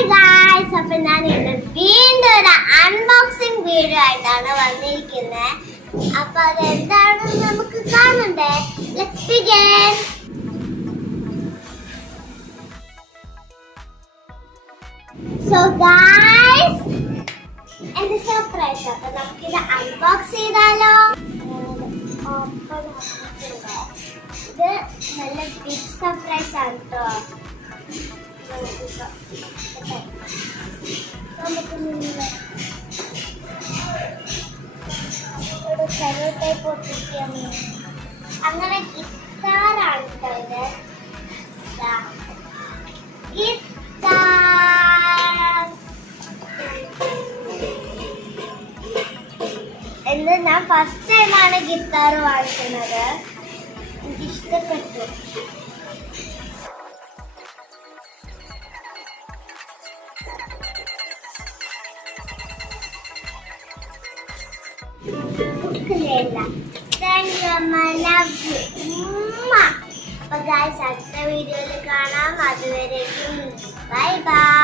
Hi guys, അപ്പൊ ഞാൻ ഇന്ന് വീണ്ടും ഒരു അൺബോക്സിംഗ് വീഡിയോ ആയിട്ടാണ് വന്നിരിക്കുന്നത്. അപ്പൊ അതെന്താണെന്ന് നമുക്ക് കാണണ്ടേ. Let's begin. സോ ഗായ്സ്, എന്റെ സർപ്രൈസ്. അപ്പൊ നമുക്കിത് അൺബോക്സ് ചെയ്താലോ. ഓപ്പൺ ആക്കിയിട്ടുണ്ട്. ഇത് നല്ല ബിഗ് സർപ്രൈസ് ആണ് കേട്ടോ. അങ്ങനെ ഗിത്താറാണ് കേട്ടോ. ഇത് എന്ന് ഞാൻ ഫസ്റ്റ് ടൈമാണ് ഗിത്താർ വായിക്കുന്നത്. എനിക്ക് ഇഷ്ടപ്പെട്ടു. അടുത്ത വീഡിയോയിൽ കാണാം. അതുവരേക്കും ബൈ ബൈ.